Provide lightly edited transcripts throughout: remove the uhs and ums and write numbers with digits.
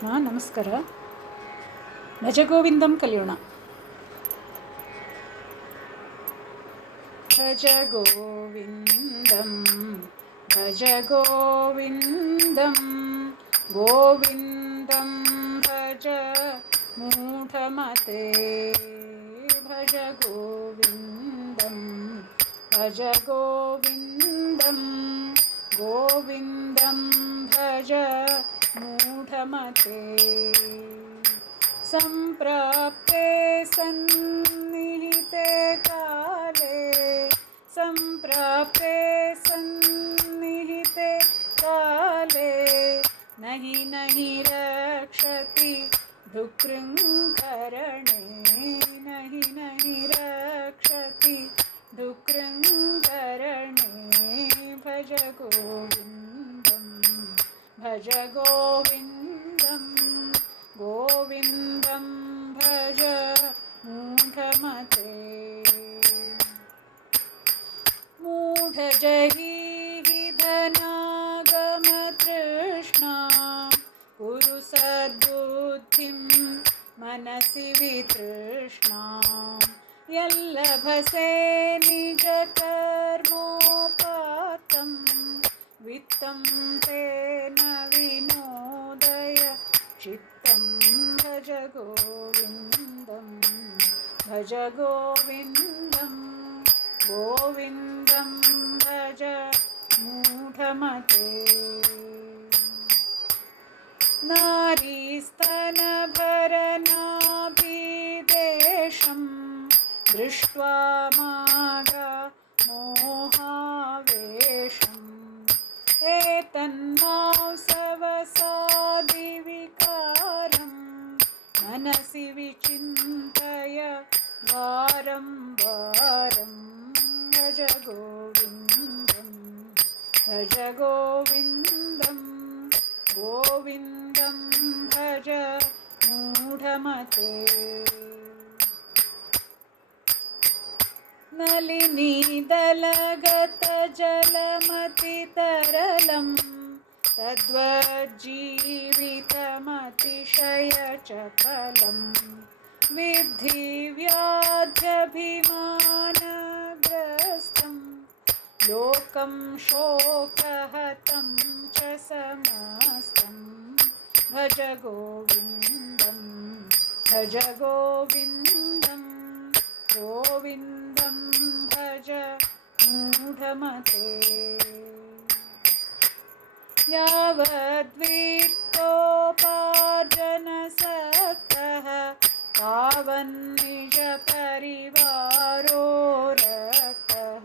ಕೃಷ್ಣ. ನಮಸ್ಕಾರ. ಭಜ ಗೋವಿಂದಂ ಕಲಿಯೋಣ. ಭಜ ಗೋವಿಂದಂ ಭಜ ಗೋವಿಂದಂ ಗೋವಿಂದಂ ಭಜ ಮೂಢಮತೆ. ಭಜ ಗೋವಿಂದಂ ಭಜ ಗೋವಿಂದಂ ಗೋವಿಂದಂ ಭಜ ಮೂಢಮತೆ. ಸಂಪ್ರಾಪ್ತೆ ಸನ್ನಿಹಿತೆ ಕಾಲೇ ಸಂಪ್ರಾಪ್ತೆ ಸನ್ನಿಹಿತೆ ಕಾಲೇ ನಹಿ ನಹಿ ರಕ್ಷತಿ ಡುಕೃಂಕರಣೇ. ನಹಿ ನಹಿ ರಕ್ಷತಿ ಡುಕೃಂಕರಣೇ. ಭಜ ಗೋವಿಂದಂ ಭಜ ಗೋವಿಂದಂ ಗೋವಿಂದಂ ಭಜ ಮೂಢಮತೆ. ಮೂಢಜಹೀ ಧನಾಗಮ ತೃಷ್ಣಾ ಕುರು ಸದ್ಬುದ್ಧಿಂ ಮನಸಿ ವಿತೃಷ್ಣಾ. ಯಲ್ಲಭಸೆ ನಿಜ ಕರ್ಮೋಪಾತಂ ವಿತ್ತಂ ತೇನ ವಿನೋದಯ ಚಿತ್ತಂ. ಭಜ ಗೋವಿಂದಂ ಭಜ ಗೋವಿಂದಂ ಗೋವಿಂದಂ ಭಜ ಮೂಢಮತೆ. ನಾರೀಸ್ತನಭರನಾಭಿದೇಶಂ ದೃಷ್ಟ್ವಾ ಮಾಗ ಮೋಹಾವೇಶಂ. ಏತನ್ಮಾಂಸವಸಾದಿವಿಕಾರಂ मनसि विचिन्तय वारं वारं. भज गोविन्दं भज गोविन्दं गोविन्दं भज मूढमते. नलिनीदलगतजलमतितरलं तद्वज्जीवितमतिशयचपलं. विद्धि व्याध्यभिमानग्रस्तं लोकं शोकहतं च समस्तं. भज गोविन्दं भज गोविन्दं गोविन्दं भज मूढमते. यावद्वित्तोपार्जनसक्तः तावन्निजपरिवारो रक्तः.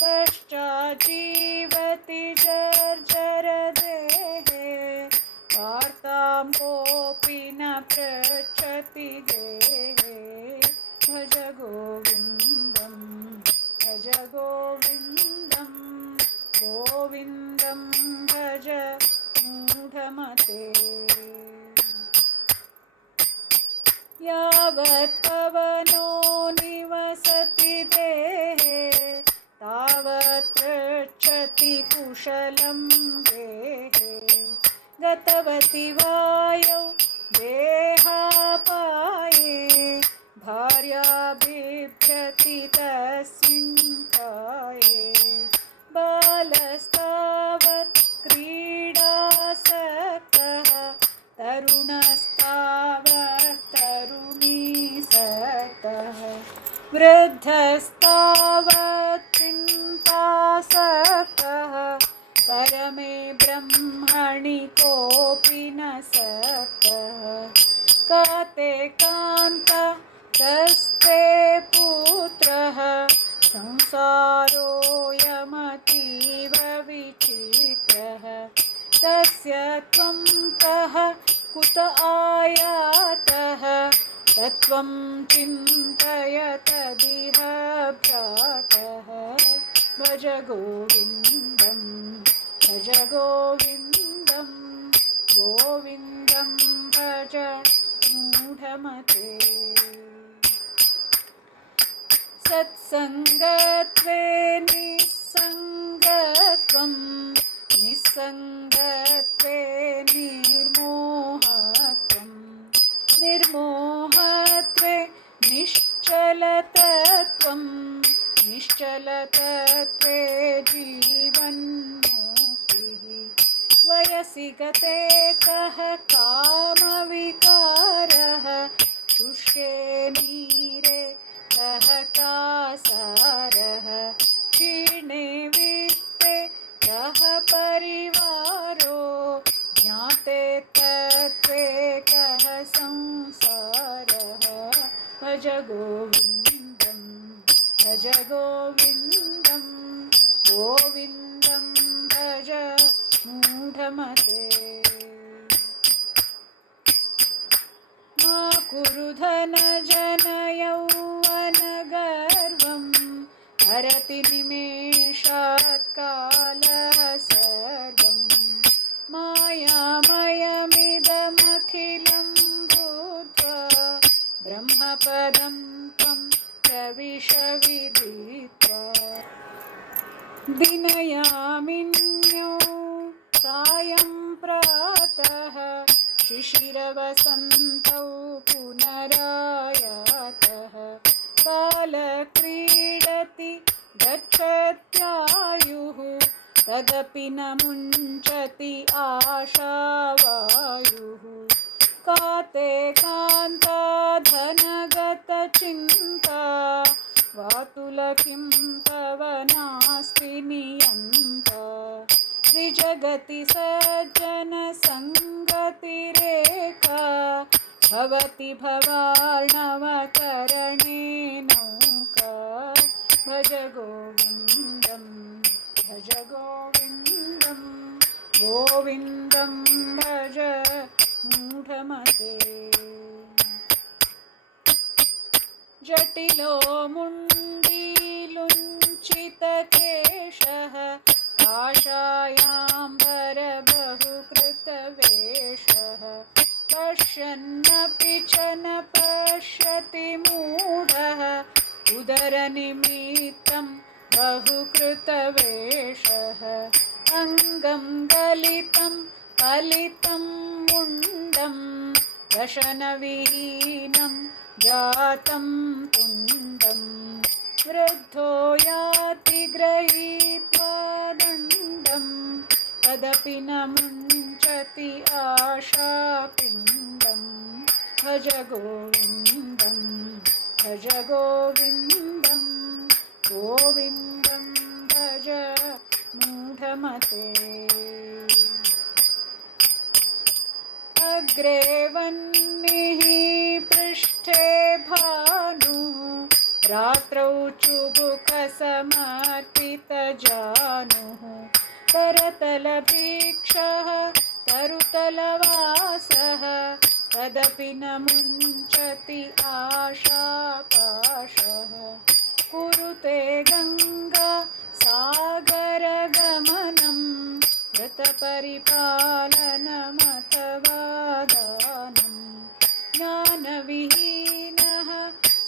पश्चाज्जीवति जर्जरदेहे वार्तां कोऽपि न पृच्छति गेहे. भज गोविन्दं भज गोविन्दं गोविन्दं भज मूढमते. यावत् पवनो निवसति देहे तावत् पृच्छति कुशलं गेहे. गतवति वायौ देहापाये भार्या बिभ्रति तस्मिन् काये. बालस्तावत् क्रीडासक्तः तरुणस्तावत् तरुणीसक्तः. वृद्धस्तावत् चिन्तासक्तः परमे ब्रह्मणि कोऽपि न सक्तः. काते कान्तः कस्ते पुत्रः संसारोऽयमतीव विचित्रः. तस्य त्वं कः कुत आयातः तत्त्वं चिन्तय तदिह भ्रातः. भज गोविन्दं भज गोविन्दं गोविन्दं भज मूढमते. सत्सङ्गत्वे निस्सङ्गत्वं निस्सङ्गत्वे निर्मोहः. निश्चलतत्त्वं निश्चलतत्त्वे जीवन्मुक्तिः वयसि गते कः कामविकारः शुष्के नीरे कः कासारः क्षीणे वित्ते कः परिवारो ज्ञाते तत्त्वे कः संसारः भज गोविन्दं भज गोविन्दं गोविन्दं भज मूढमते मा कुरु धनजनयौवनगर्वं हरति निमेषात् कालः सर्वं मायामयमिदमखिलं भूत्वा ब्रह्मपदं त्वं प्रविश विदित्वा दिनयामिन्यो सायं प्रातः शिशिरवसन्तौ पुनरायातः कालक्रीडति गच्छत्यायुः तदपि न मुञ्चति आशावायुः काते कान्ता धनगतचिन्ता वातुलकिं तव नास्ति नियन्ता त्रिजगति सज्जनसङ्गतिरेका भवति भवार्णवतरणे नौका भज गोविन्दं भज गोविन्दं गोविन्दं भज मूढमते जटिलो मुण्डीलुञ्चितकेशः काषायाम्बरबहुकृतवेषः पश्यन्नपि च न पश्यति मूढः उदरनिमित्तं बहुकृतवेषः अङ्गं गलितं फलितं मुण्डं दशनविहीनं जातं तुण्डं वृद्धो याति गृहीत्वा दण्डं तदपि न मुञ्चति आशापिण्डं भज गोविन्दं भज गोविन्दं गोविन्दं भज मूढमते अग्रे वह्निः पृष्ठे भानुः रात्रौ चुबुकसमर्पितजानुः करतलभीक्षः तरुतलवासः तदपि न मुञ्चति आशापाशः कुरुते गङ्गा सागरगमनं व्रतपरिपालनमथवा दानं ज्ञानविहीनः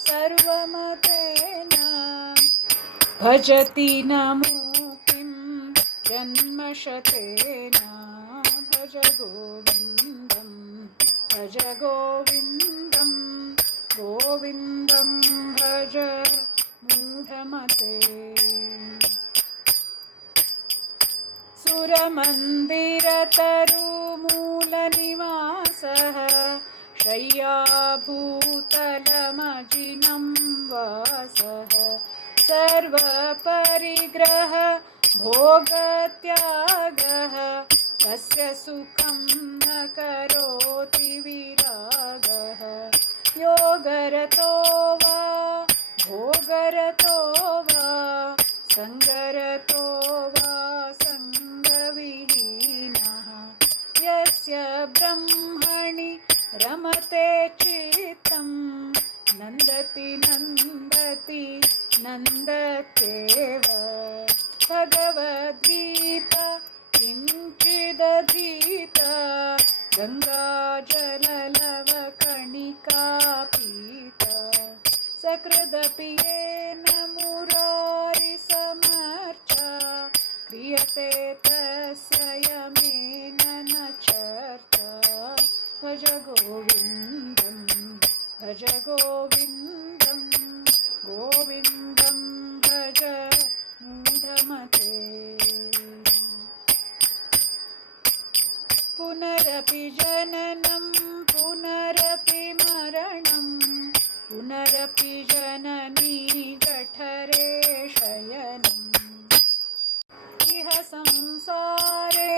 सर्वमतेन भजति न मुक्तिं जन्मशतेन भज गोविन्दं भज गोविन्दं गोविन्दं भज मूढमते सुरमन्दिरतरुमूलनिवासः शय्याभूतलमजिनं वासः सर्वपरिग्रह भोगत्यागः तस्य सुखं न करोति विरागः योगरतो वा भोगरतो वा सङ्गरतो वा सङ्गविहीनः यस्य ब्रह्मणि रमते चित्तं नन्दति नन्दति नन्दत्येव भगवद्गीता किञ्चिदधीता गङ्गाजललवकणिका पीता सकृदपि येन मुरारिसमर्चा क्रियते तस्य यमेन न चर्चा भज गोविन्दं भज गोविन्दं गोविन्दं भज मूढमते। पुनरपि जननं पुनरपि मरणं पुनरपि जननी जठरे शयनम्। इह संसारे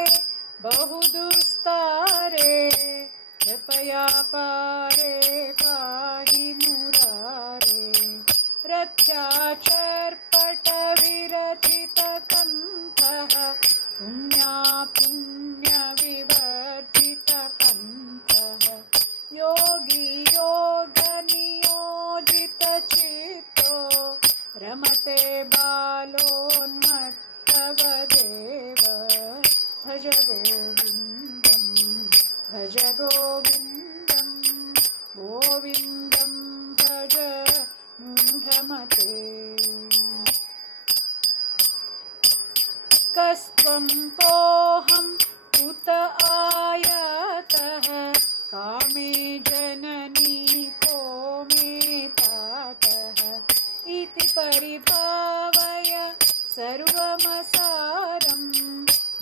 बहुदुस्तारे कृपया पारे पाहि मुरारे। रथ्याचर्पटविरचितकण्ठः पुण्यापुण्यविवर्जितकण्ठः। योगी योगनियोजितचित्तो रमते बालोन्मत्तवदेव। भज गोविन्दं भज गोविन्दं गोविन्दं भज मूढमते। कस्त्वं कोऽहं कुत आयातः कामे जननी को मे तातः। इति परिभावय सर्वमसारं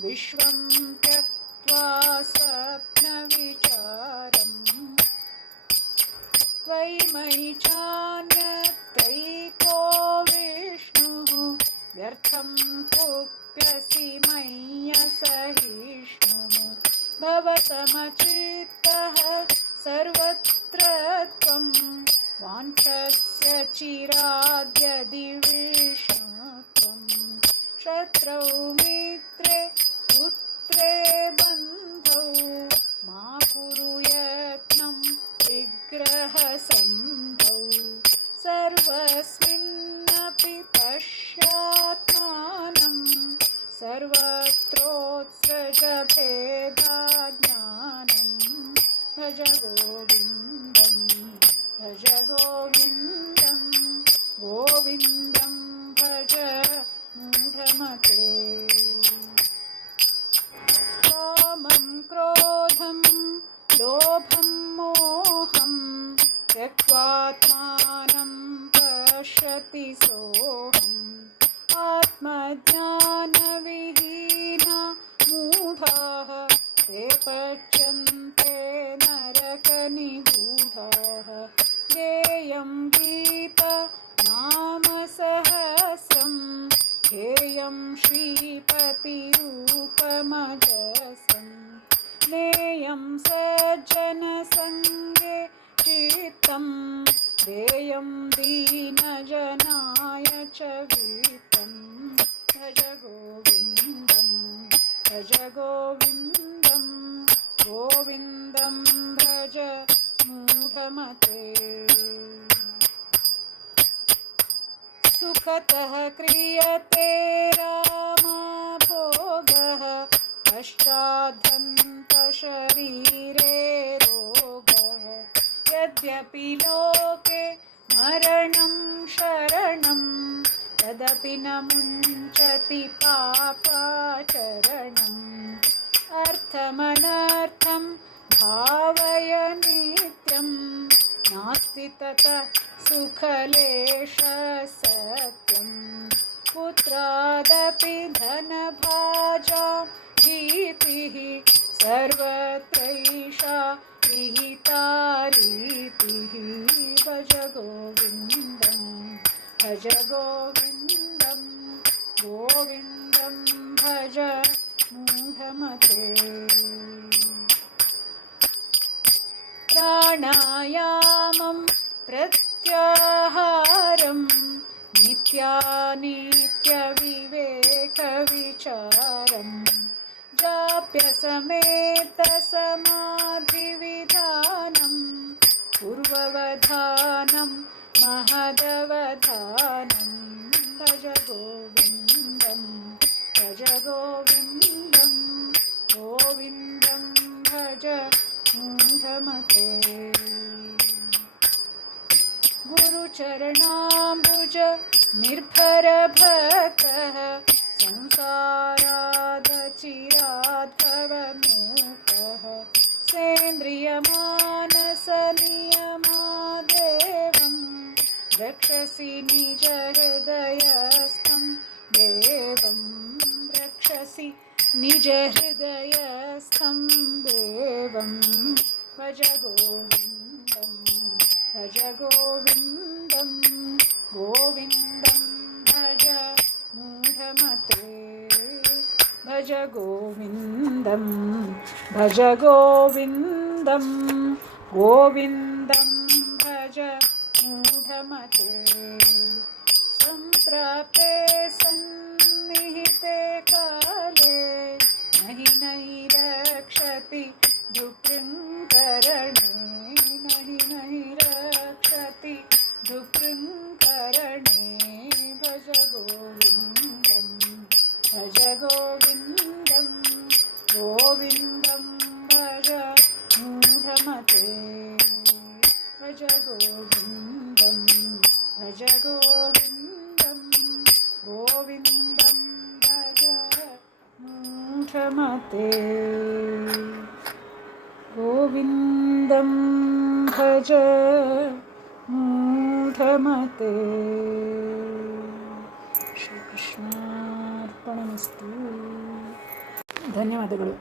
विश्वं त्यक्त्वा स्वप्नविचारम्। त्वयि मयि चान्यत्रैको विष्णुः व्यर्थं कुप्यसि मय्यसहिष्णुः। भवसमचित्तः सर्वत्र त्वं वाञ्छस्य चिराद्यदि विष्णुत्वं। शत्रौ मित्रे पुत्रे बन्धौ मा कुरु यत्नं विग्रहसन्धौ। सर्वस्मिन्नपि पश्यात्मानं सर्वत्रोत्सृज भेदाज्ञानं। भज गोविन्दं भज गोविन्दं गोविन्दं भज मूढमते। कामं क्रोधं लोभं मोहं त्यक्त्वात्मानं पश्यति सोऽहम्। आत्मज्ञानविहीना मूढाः ते पच्यन्ते नरकनिगूढाः। गेयं गीता नाम सहस्रं ध्येयं श्रीपतिरूपमजस्रम्। नेयं सज्जनसङ्गे चित्तं देयं दीनजनाय च वित्तं। भज गोविन्दं भज गोविन्दं गोविन्दं भज मूढमते। सुखतः क्रियते रामभोगः पश्चाद्धन्तशरीरे रोगः। यद्यपि लोके मरणं शरणं तदपि न मुञ्चति पापाचरणम्। अर्थमनर्थं भावय नित्यं नास्ति ततः सुखलेशसत्यम्। पुत्रादपि धनभाजा भीतिः सर्वत्रैषा विहिता रीतिः। भज गोविन्दं भज गोविन्दं गोविन्दं भज मूढमते। प्राणायामं प्रत्याहारं नित्यानित्यविवेकविचारं जाप्यसमेतसमाधिविधानं पूर्ववधानं महदवधानं। भज गोविन्दं भज गोविन्दं गोविन्दं भज मूढमते। गुरुचरणाम्बुज निर्भरभक्तः संसारादचिराद्भवमुक्तः। सेन्द्रियमानसनियमादेवं रक्षसि निज हृदयस्थं देवं रक्षसि निज हृदयस्थं देवं भज गोविन्दं भज गोविन्दं गोविन्दं भज मूढमते भज गोविन्दं भज गोविन्दं गोविन्दं भज मूढमते सम्प्राप्ते सन्निहिते काले नहि नहि रक्षति दुःखकरणे नहि नहि रक्षति दुःखकरणे भज गोविन्दं भज गोविन्दं गोविन्दं भज मूढमते भज गोविन्दं भज गोविन्दं गोविन्दं भज मूढमते गोविन्दं भज मूढमते ಶ್ರೀಕೃಷ್ಣಾರ್ಪಣಮಸ್ತು. ಧನ್ಯವಾದಗಳು.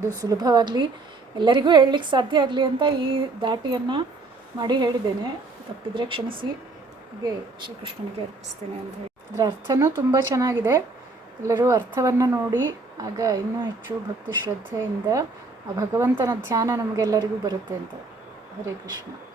ಇದು ಸುಲಭವಾಗಲಿ, ಎಲ್ಲರಿಗೂ ಹೇಳಲಿಕ್ಕೆ ಸಾಧ್ಯ ಆಗಲಿ ಅಂತ ಈ ದಾಟಿಯನ್ನು ಮಾಡಿ ಹೇಳಿದ್ದೇನೆ. ತಪ್ಪಿದರೆ ಕ್ಷಮಿಸಿ. ಹಾಗೆ ಶ್ರೀಕೃಷ್ಣನಿಗೆ ಅರ್ಪಿಸ್ತೇನೆ ಅಂತ ಹೇಳಿ. ಇದರ ಅರ್ಥನೂ ತುಂಬ ಚೆನ್ನಾಗಿದೆ. ಎಲ್ಲರೂ ಅರ್ಥವನ್ನು ನೋಡಿ ಆಗ ಇನ್ನೂ ಹೆಚ್ಚು ಭಕ್ತಿ ಶ್ರದ್ಧೆಯಿಂದ ಆ ಭಗವಂತನ ಧ್ಯಾನ ನಮಗೆಲ್ಲರಿಗೂ ಬರುತ್ತೆ ಅಂತ. ಹರೇ ಕೃಷ್ಣ.